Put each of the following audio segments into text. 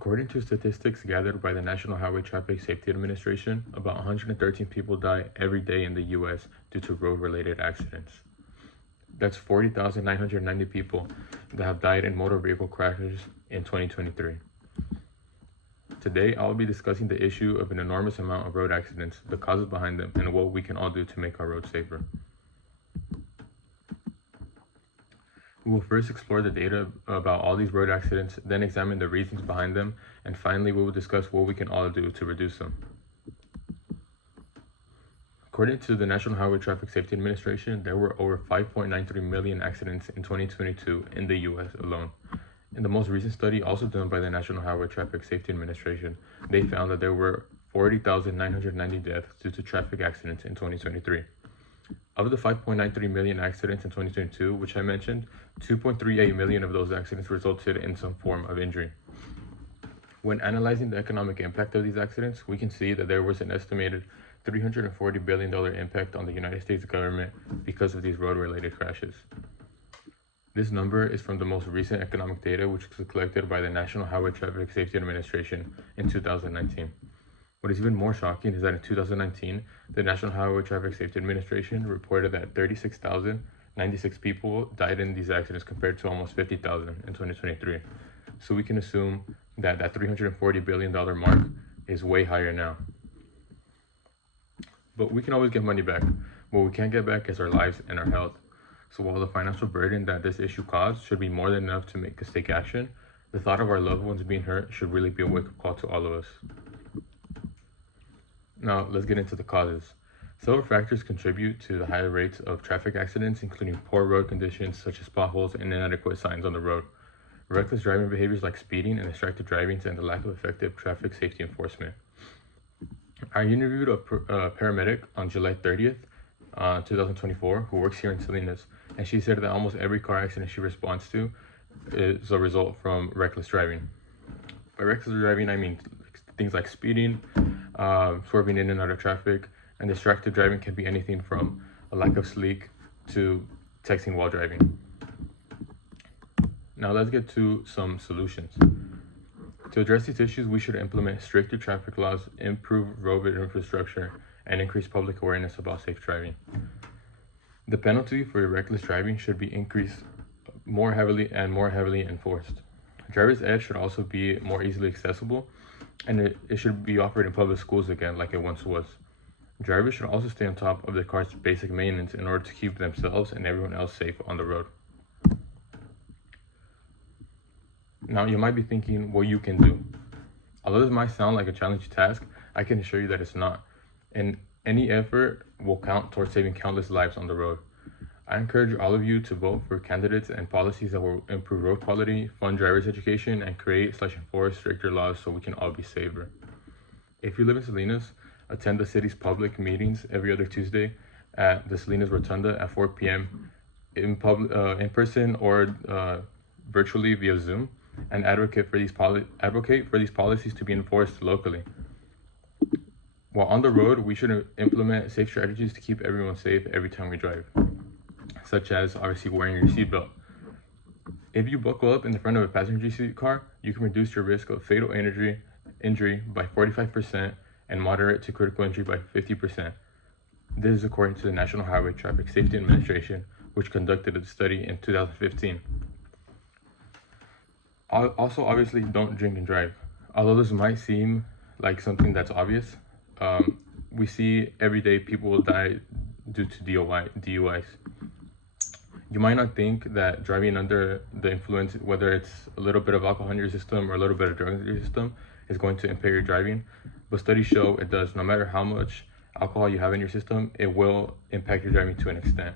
According to statistics gathered by the National Highway Traffic Safety Administration, about 113 people die every day in the U.S. due to road-related accidents. That's 40,990 people that have died in motor vehicle crashes in 2023. Today, I'll be discussing the issue of an enormous amount of road accidents, the causes behind them, and what we can all do to make our roads safer. We will first explore the data about all these road accidents, then examine the reasons behind them, and finally we will discuss what we can all do to reduce them. According to the National Highway Traffic Safety Administration, there were over 5.93 million accidents in 2022 in the US alone. In the most recent study, also done by the National Highway Traffic Safety Administration, they found that there were 40,990 deaths due to traffic accidents in 2023. Of the 5.93 million accidents in 2022, which I mentioned, 2.38 million of those accidents resulted in some form of injury. When analyzing the economic impact of these accidents, we can see that there was an estimated $340 billion impact on the United States government because of these road-related crashes. This number is from the most recent economic data, which was collected by the National Highway Traffic Safety Administration in 2019. What is even more shocking is that in 2019, the National Highway Traffic Safety Administration reported that 36,096 people died in these accidents compared to almost 50,000 in 2023. So we can assume that that $340 billion mark is way higher now. But we can always get money back. What we can't get back is our lives and our health. So while the financial burden that this issue caused should be more than enough to make us take action, the thought of our loved ones being hurt should really be a wake-up call to all of us. Now, let's get into the causes. Several factors contribute to the high rates of traffic accidents, including poor road conditions such as potholes and inadequate signs on the road, reckless driving behaviors like speeding and distracted driving, and the lack of effective traffic safety enforcement. I interviewed a paramedic on July 30th, 2024, who works here in Salinas, and she said that almost every car accident she responds to is a result from reckless driving. By reckless driving, I mean things like speeding, swerving in and out of traffic, and distracted driving can be anything from a lack of sleep to texting while driving. Now let's get to some solutions. To address these issues, we should implement stricter traffic laws, improve road infrastructure, and increase public awareness about safe driving. The penalty for reckless driving should be increased more heavily enforced. Driver's ed should also be more easily accessible, and it should be offered in public schools again like it once was. Drivers should also stay on top of their car's basic maintenance in order to keep themselves and everyone else safe on the road. Now you might be thinking what you can do. Although this might sound like a challenging task, I can assure you that it's not. And any effort will count towards saving countless lives on the road. I encourage all of you to vote for candidates and policies that will improve road quality, fund drivers' education, and create/enforce stricter laws so we can all be safer. If you live in Salinas, attend the city's public meetings every other Tuesday at the Salinas Rotunda at 4 p.m. in person or virtually via Zoom, and advocate for these policies to be enforced locally. While on the road, we should implement safe strategies to keep everyone safe every time we drive, such as obviously wearing your seatbelt. If you buckle up in the front of a passenger seat car, you can reduce your risk of fatal injury by 45% and moderate to critical injury by 50%. This is according to the National Highway Traffic Safety Administration, which conducted a study in 2015. Also, obviously, don't drink and drive. Although this might seem like something that's obvious, we see every day people will die due to DUIs. You might not think that driving under the influence, whether it's a little bit of alcohol in your system or a little bit of drugs in your system, is going to impair your driving, but studies show it does. No matter how much alcohol you have in your system, it will impact your driving to an extent.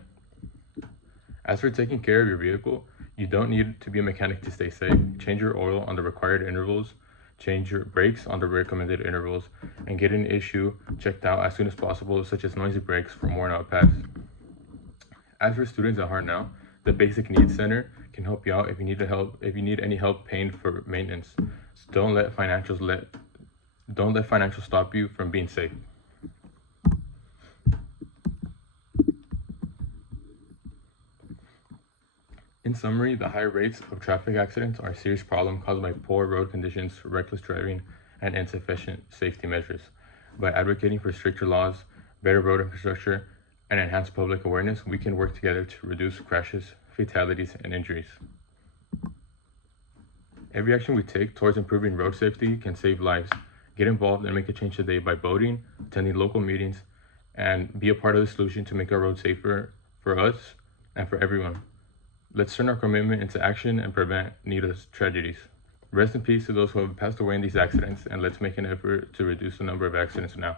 As for taking care of your vehicle, you don't need to be a mechanic to stay safe. Change your oil on the required intervals, change your brakes on the recommended intervals, and get an issue checked out as soon as possible, such as noisy brakes from worn out pads. As for students at heart now, the Basic Needs Center can help you out if you need any help paying for maintenance. So don't let financial stop you from being safe. In summary, the high rates of traffic accidents are a serious problem caused by poor road conditions, reckless driving, and insufficient safety measures. By advocating for stricter laws, better road infrastructure, and enhanced public awareness, we can work together to reduce crashes, fatalities, and injuries. Every action we take towards improving road safety can save lives. Get involved and make a change today by voting, attending local meetings, and be a part of the solution to make our roads safer for us and for everyone. Let's turn our commitment into action and prevent needless tragedies. Rest in peace to those who have passed away in these accidents, and let's make an effort to reduce the number of accidents now.